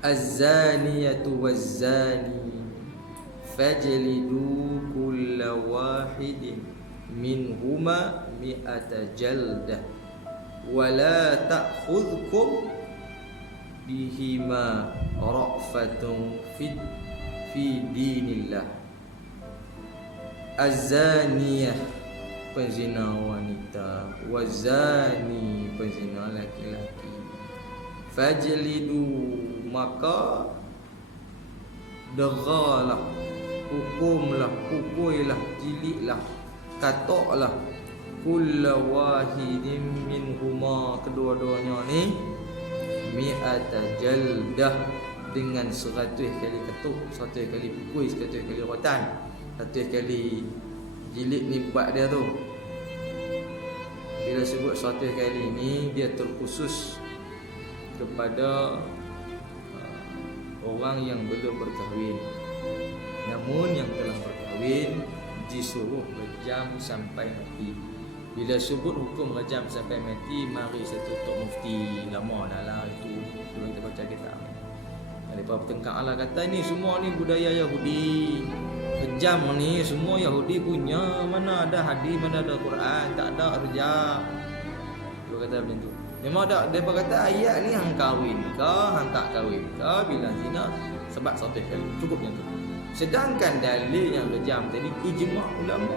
Az-zaniyatu waz-zani fajlidu kulla wahidin minhuma mi'ata jaldah wa la ta'khudhukum bihima ra'fatun fi dinillah. Az-zaniyah penzina wanita, wazani penzina laki-laki, fajlidu maka deralah, hukumlah, pukullah, jiliklah, katoklah kulla wahidin minhuma, kedua-duanya ni mi'ata jaldah, dengan 100 kali ketuk, 100 kali pukul, 100 kali rotan, 100 kali jilid ni buat dia tu. Bila sebut 100 kali ni, dia terkhusus kepada orang yang belum berkahwin. Namun yang telah berkahwin disuruh rejam sampai mati. Bila sebut hukum rejam sampai mati, mari saya tutup mufti. Lama dah lah itu, dulu kita baca kitab ni. Mereka bertengkar lah, kata ni semua ni budaya Yahudi. Rejam ni semua Yahudi punya. Mana ada hadis, mana ada Quran, tak ada rejam. Dia kata macam tu. Memang tak, dia kata ayat ni hang kahwin ke, hang tak kahwin ke, bila zina sebab 100 kali, cukup macam tu. Sedangkan dalil yang rejam tadi ijma' ulama,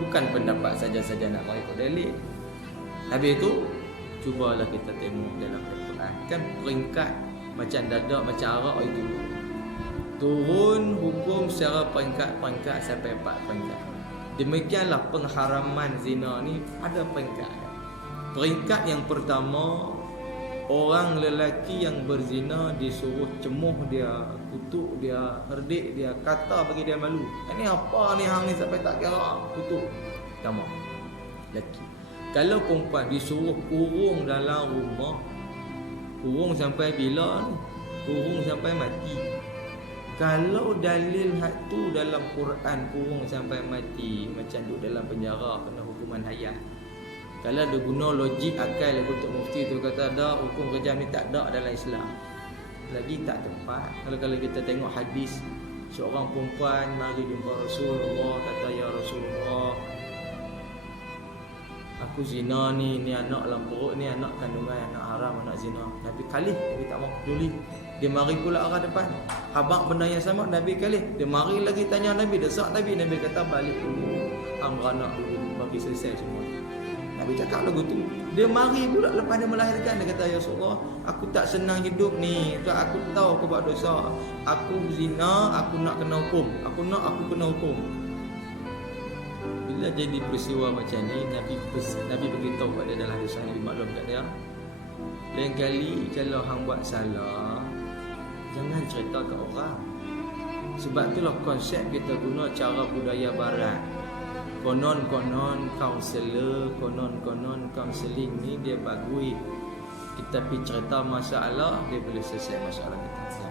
bukan pendapat saja-saja nak mengikut dalil. Habis itu cubalah kita tengok dalam Al-Quran, kan peringkat macam dadak, macam arak itu turun hukum secara peringkat sampai 4 peringkat. Demikianlah pengharaman zina ni ada peringkat. Peringkat yang pertama, orang lelaki yang berzina disuruh cemuh dia, kutuk dia, herdik dia, kata bagi dia malu. Ini apa ni hang ni sampai tak kira, kutuk. Pertama, lelaki. Kalau perempuan disuruh kurung dalam rumah, kurung sampai bila ni? Kurung sampai mati. Kalau dalil hak tu dalam Quran kurung sampai mati, macam duduk dalam penjara kena hukuman hayat. Kalau ada guna logik akal untuk mufti tu kata ada hukum rejam ni tak ada dalam Islam, lagi tak tepat. Kalau kita tengok hadis, seorang perempuan mari jumpa Rasulullah, kata ya Rasulullah, aku zina ni anak dalam perut ni, anak kandungan, anak haram, anak zina. Nabi kalih, Nabi tak mau peduli. Dia mari pula arah depan, habaq benda yang sama, Nabi kalih. Dia mari lagi tanya Nabi, desak Nabi. Nabi kata balik dulu, hang beranak dulu, bagi selesai semua. Nabi cakap lagu tu. Dia mari pula lepas dia melahirkan, dia kata ya Rasulullah, aku tak senang hidup ni, aku tahu aku buat dosa, aku zina, aku nak kena hukum, aku kena hukum. Bila jadi peristiwa macam ni, Nabi beritahu pada dalam hadis Nabi maklum kat dia, lain kali kalau hang buat salah, jangan cerita ke orang. Sebab itulah konsep kita guna cara budaya barat. Konon-konon kaunselor, konon-konon kaunseling ni dia bagus. Kita pergi cerita masalah, dia boleh selesai masalah kita.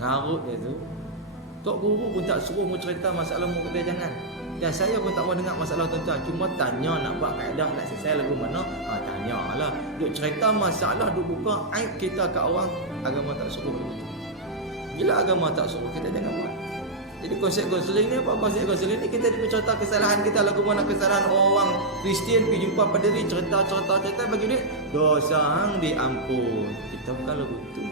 Ngarut dia tu. Tok guru pun tak suruh mu cerita masalah mu, kata jangan. Dan saya pun tak mau dengar masalah tuan-tuan. Cuma tanya nak buat kaedah, nak selesai lagu mana, tanyalah. Duk cerita masalah, duk buka aib kita kat orang, agama tak suruh begitu. Bila agama tak suruh, kita jangan buat. Jadi konsep konseling ni apa? Konsep konseling ni kita cerita kesalahan kita, lagu mana kesalahan orang Kristian pergi jumpa paderi, cerita bagi duit, dosa hang diampun. Kita bukan lagu tu.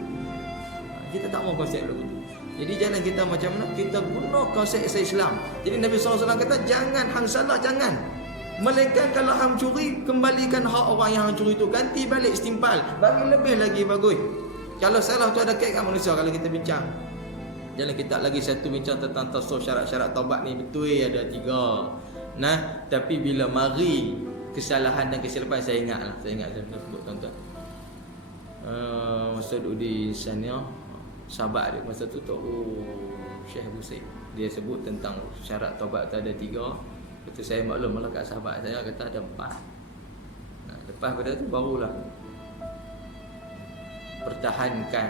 Kita tak mau konsep lagu tu. Jadi jangan kita macam mana, kita guna konsep Islam. Jadi Nabi SAW kata jangan hang salah, jangan. Melainkan kalau hang curi, kembalikan hak orang yang hang curi tu, ganti balik setimpal, bagi lebih lagi bagus. Kalau salah tu ada kait dengan manusia. Kalau kita bincang, jangan kita lagi satu bincang tentang tasawuf, syarat-syarat taubat ni betul ada 3. Nah, tapi bila mari kesalahan dan kesilapan, saya ingat saya sebut tuan-tuan. Masa duduk di sana, sahabat dia masa tu Syekh Busaid, dia sebut tentang syarat taubat tu ada 3. Betul, saya maklum malah kat sahabat saya kata ada 4. Nah, lepas pada tu barulah pertahankan.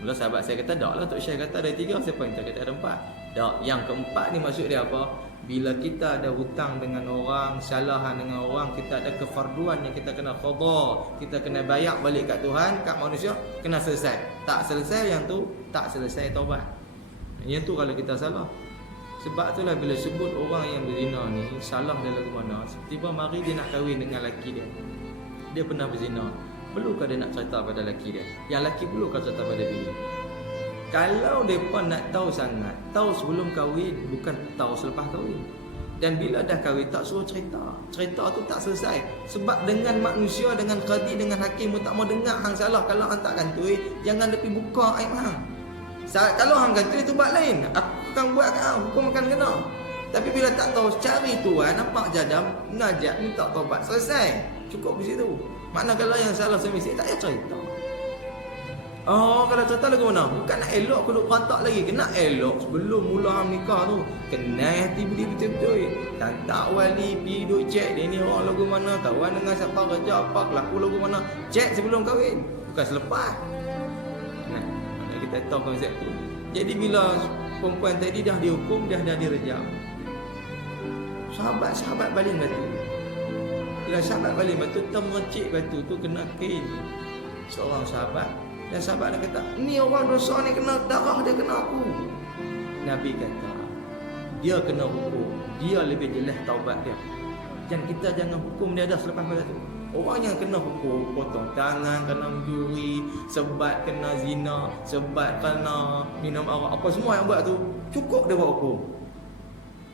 Mula sahabat saya kata tak lah, Tok Syekh kata ada 3, siapa yang kata ada 4? Tak, yang keempat ni maksud dia apa? Bila kita ada hutang dengan orang, salahan dengan orang, kita ada kefarduan yang kita kena qada, kita kena bayar balik kat Tuhan, kat manusia, kena selesai. Tak selesai yang tu, tak selesai taubat. Yang tu kalau kita salah. Sebab itulah bila sebut orang yang berzina ni salah dia lagu mana, tiba mari dia nak kahwin dengan lelaki dia. Dia pernah berzina. Perlukah dia nak cerita pada lelaki dia? Yang lelaki perlukah cerita pada bini? Kalau mereka nak tahu sangat, tahu sebelum kahwin, bukan tahu selepas kahwin. Dan bila dah kahwin, tak suruh cerita. Cerita tu tak selesai. Sebab dengan manusia, dengan qadi, dengan hakim pun tak mau dengar hang salah. Kalau hang tak kantoi, jangan lepi buka aib hang. Kalau hang kantoi tu buat lain. Aku akan buat kat hang, hukum akan kena. Tapi bila tak tahu, cari tuan, nampak jadam, najak, minta taubat, selesai. Cukup di situ. Makna kalau yang salah semestinya tak payah cerita. Oh, kalau cerita lagu mana? Bukan nak elok aku duk berantak lagi. Kena elok sebelum mula hang nikah tu. Kenal hati budi betul-betul. Tak wali pergi duk cek dia ni orang lagu mana, kawan dengan siapa, kerja apa, kelaku lagu mana. Cek sebelum kahwin, bukan selepas. Nah, kita tahu konsep tu. Jadi bila perempuan tadi dah dihukum, dah direjam. Sahabat baling batu. Bila sahabat baling batu, termercik batu tu kena kain seorang sahabat. Dan sahabat dia kata, ni orang dosa ni kena darah dia kena aku. Nabi kata, dia kena hukum. Dia lebih jelas taubat dia. Dan kita jangan hukum dia dah selepas pada tu. Orang yang kena hukum, potong tangan, kena mencuri, sebat kena zina, sebat kena minum arak, apa semua yang buat tu, cukup dia buat hukum.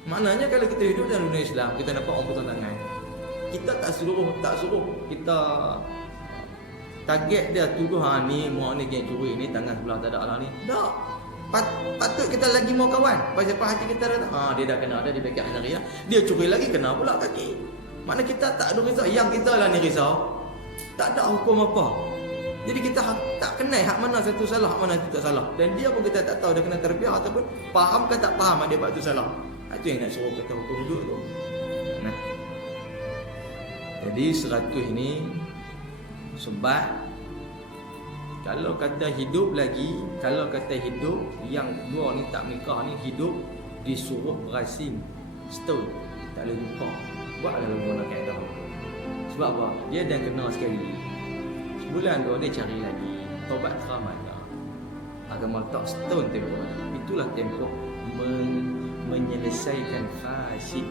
Maknanya kalau kita hidup dalam dunia Islam, kita dapat orang potong tangan. Kita tak suruh kita target dia tuduh ni mak ni geng curi ni tangan sebelah tak ada lah ni. Tak. Patut kita lagi mau kawan. Pasal hati kita dah dia dah kena ada di bagian hari dia curi lagi kena pula kaki. Makna kita tak ada risau, yang kita lah ni risau. Tak ada hukum apa. Jadi kita tak kenal hak mana satu salah, hak mana itu tak salah. Dan dia pun kita tak tahu dia kena terbiar ataupun faham ke tak faham dia buat tu salah. Itu yang nak suruh kita hukum duduk tu. Nah. Jadi 100 ini sebab kalau kata hidup lagi, kalau kata hidup yang dua ni tak nikah ni hidup disuruh berasing setahun tak boleh jumpa. Buatlah lagu nak kaedah. Sebab apa? Dia dah kena sekali. Sebulan dua dia cari lagi. Taubat seram ada. Agama tak setahun tempoh. Itulah tempoh menyelesaikan fasik.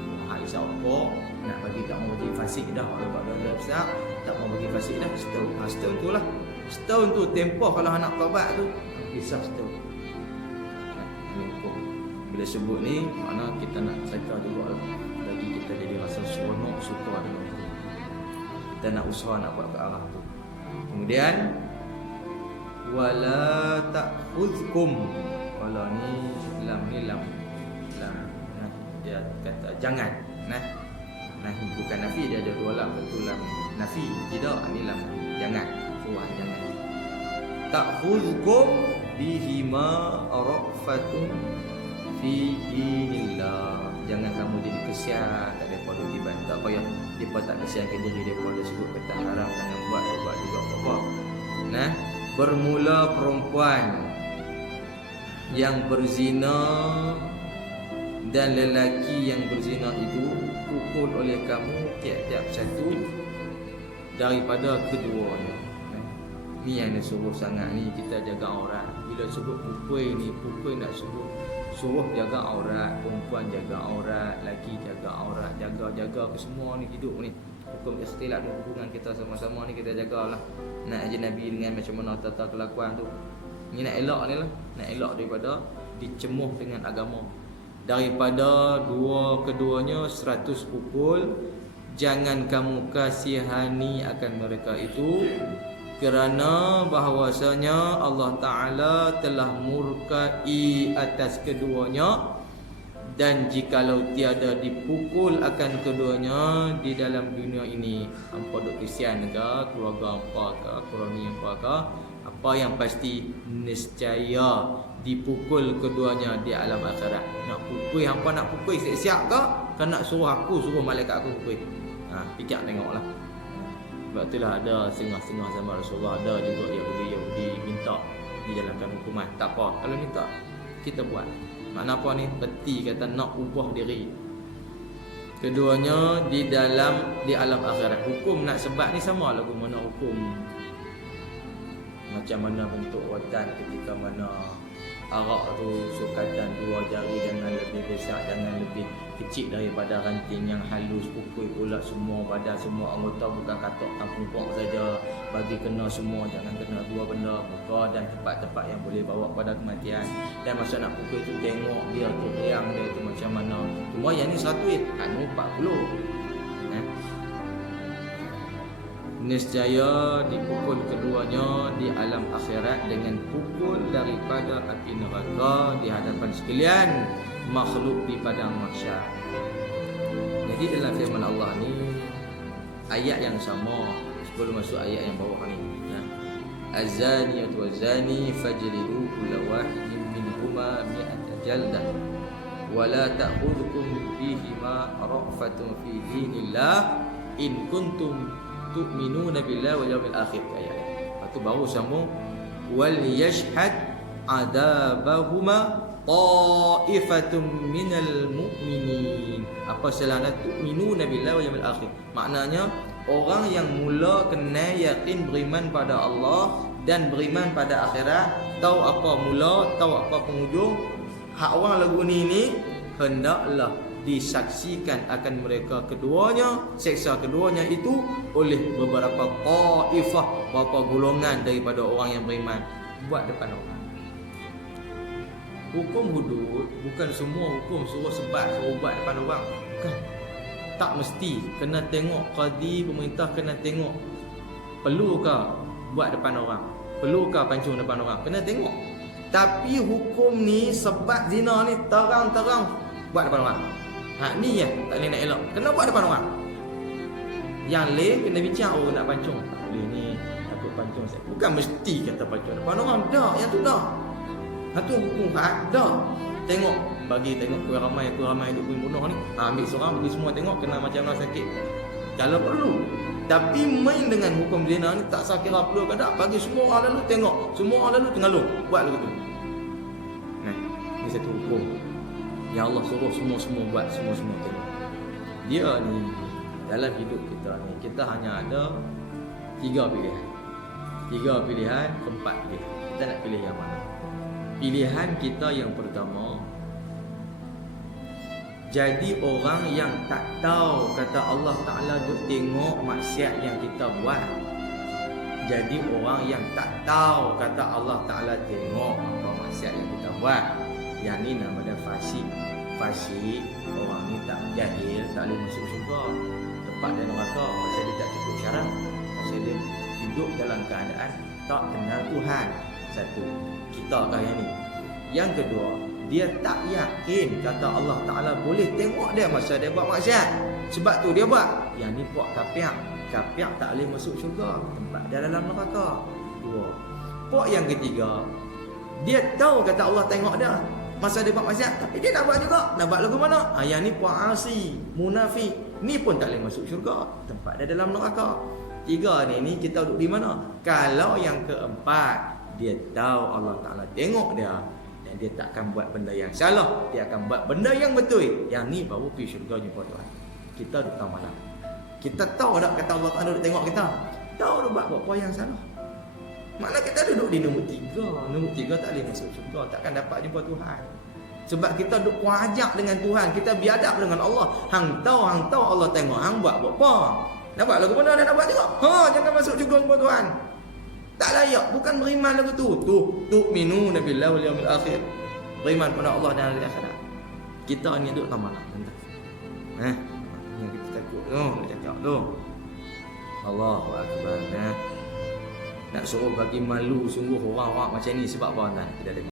Siapa nak bagi tak mau bagi fasik dah kalau pada besar tak mau bagi fasik dah setahun. Setahun tu lah. Setahun tu tempoh kalau nak taubat tu kisah setahun. Bila sebut ni makna kita nak cerita juga lah. Bagi kita jadi rasa seronok suka dengan itu. Kita nak usaha nak buat ke arah tu. Kemudian wala ta'khudhukum. Wala ni lam dia kata jangan. Nahi bukan nafi, dia ada dua lam. Satu lam nafi, tidak, ni lam jangan. Suruh jangan. Ta'khudhukum bihima rafatun fi dinillah. Jangan kamu jadi kesian tak ada produktifan. Tak payah depa tak kesiankan diri depa dia sebut kata haram jangan buat juga apa. Nah, bermula perempuan yang berzina dan lelaki yang berzina itu pukul oleh kamu tiap-tiap satu daripada keduanya. Ni yang disuruh sangat ni kita jaga aurat. Bila sebut pukul ni, pukul nak suruh jaga aurat, perempuan jaga aurat, lelaki jaga aurat, jaga ke semua ni hidup ni. Hukum ikhtilat ni hubungan kita sama-sama ni kita jagalah. Nak aja Nabi dengan macam mana tata kelakuan tu. Ni nak elak ni lah, nak elak daripada dicemuh dengan agama. Daripada keduanya 100 pukul, jangan kamu kasihani akan mereka itu, kerana bahawasanya Allah Ta'ala telah murkai atas keduanya. Dan jikalau tiada dipukul akan keduanya di dalam dunia ini, hampa duk kesian ke, keluarga apa ke, kurani apa ke, apa yang pasti niscaya dipukul keduanya di alam akhirat. Nak pukul hampa nak pukul siap-siap ke? Kan nak suruh malaikat aku pukul. Fikir tengoklah. Sebab itulah ada setengah-setengah sama Rasulullah, ada juga Yahudi minta dijalankan hukuman. Tak apa, kalau minta kita buat. Makna apa ni? Peti kata nak ubah diri. Keduanya di alam akhirat. Hukum nak sebat ni sama lagu mana hukum. Macam mana bentuk rotan ketika mana arak tu sukatan 2 jari jangan lebih besar, jangan lebih kecil daripada ranting yang halus, pukul pula semua badan, semua anggota, bukan katok tampuk saja, bagi kena semua, jangan kena 2 benda, muka dan tempat-tempat yang boleh bawa pada kematian. Dan masa nak pukul tu tengok dia tu, riang dia tu macam mana. Cuma yang ni 100, anu 40. Nescaya dipukul keduanya di alam akhirat dengan pukul daripada api neraka di hadapan sekalian makhluk di padang mahsyar. Jadi dalam firman Allah ni ayat yang sama sebelum masuk ayat yang bawah ni, Az-zaniyatu waz-zani fajlidu kulla wahidin minhuma mi'ata jaldah wa la ta'khudhukum bihima ra'fatun fi dinillah in kuntum tu'minuna billahi wal yawmil akhir. Ayat. Lepas tu baru sambung wal yashhad adabahuma ta'ifatun minal mu'minin. Apa selana tu'minuna billahi wal yawmil akhir? Maknanya orang yang mula kena yakin beriman pada Allah dan beriman pada akhirat, tahu apa mula, tahu apa penghujung. Hak orang lagu ni hendaklah disaksikan akan mereka keduanya, seksa keduanya itu oleh beberapa taifah, beberapa golongan daripada orang yang beriman buat depan orang. Hukum hudud bukan semua hukum suruh sebat, suruh buat depan orang. Bukan. Tak mesti kena tengok qadi, pemerintah kena tengok. Perlukah buat depan orang? Perlukah pancung depan orang? Kena tengok. Tapi hukum ni sebat zina ni terang-terang buat depan orang. Ni ya, tak boleh nak elok. Kena buat depan orang. Yang lain kena bincang, oh nak pancung. Tak boleh ni, takut pancung saya. Bukan mesti kata pancung depan orang. Dah, yang tu dah. Itu hukum had. Dah. Tengok, bagi tengok kuih ramai duk bunuh ni. Ambil seorang, bagi semua tengok, kena macam mana sakit. Kalau perlu. Tapi main dengan hukum zina ni tak saya kira perlu ke tak. Bagi semua orang lalu tengok. Semua orang lalu tengalung. Buat lagu tu. Nah, ni satu hukum yang Allah suruh semua buat, semua tengok. Dia ni dalam hidup kita ni, kita hanya ada 3 pilihan. 3 pilihan, 4 pilihan. Kita nak pilih yang mana? Pilihan kita yang pertama, jadi orang yang tak tahu kata Allah Ta'ala duk tengok maksiat yang kita buat. Jadi orang yang tak tahu kata Allah Ta'ala tengok apa maksiat yang kita buat. Yang ni nama dia fasik. Fasik, orang ni tak jahil, tak boleh masuk syurga, tempat dia neraka pasal dia tak cukup syarat, pasal dia hidup dalam keadaan tak kenal Tuhan. Satu, kita kah yang ni. Yang kedua, dia tak yakin kata Allah Ta'ala boleh tengok dia masa dia buat maksiat, sebab tu dia buat. Yang ni puak kapiak tak boleh masuk syurga, tempat dia dalam neraka. Dua. Puak yang ketiga, dia tahu kata Allah tengok dia masa dia buat maksiat, tapi dia nak buat juga. Nak buat lagu mana? Yang ni puak asi, munafik. Ni pun tak boleh masuk syurga, tempat dia dalam neraka. 3 ni kita duduk di mana? Kalau yang keempat, dia tahu Allah Ta'ala tengok dia dan dia tak akan buat benda yang salah, dia akan buat benda yang betul. Yang ni baru pergi syurga jumpa Tuhan. Kita duduk tahu mana? Kita tahu tak kata Allah Ta'ala duduk tengok kita? Tahu duduk buat apa yang salah. Maknanya kita duduk di nombor 3. Nombor 3 tak boleh masuk syurga, takkan dapat jumpa Tuhan. Sebab kita duduk wajak dengan Tuhan, kita biadab dengan Allah. Hang tahu Allah tengok, hang buat apa? Nak buat lagu mana nak buat juga? Jangan masuk syurga jumpa Tuhan. Tak layak, bukan beriman lagu tu. Tu'minuna billahi wal yawmil akhir. Beriman pada Allah dan hari akhirat. Kita ni duduk tamat. Yang kita takut tu, nak cakap tu. Allahu akbar. Nak suruh bagi malu sungguh orang-orang macam ni sebab apa? Kita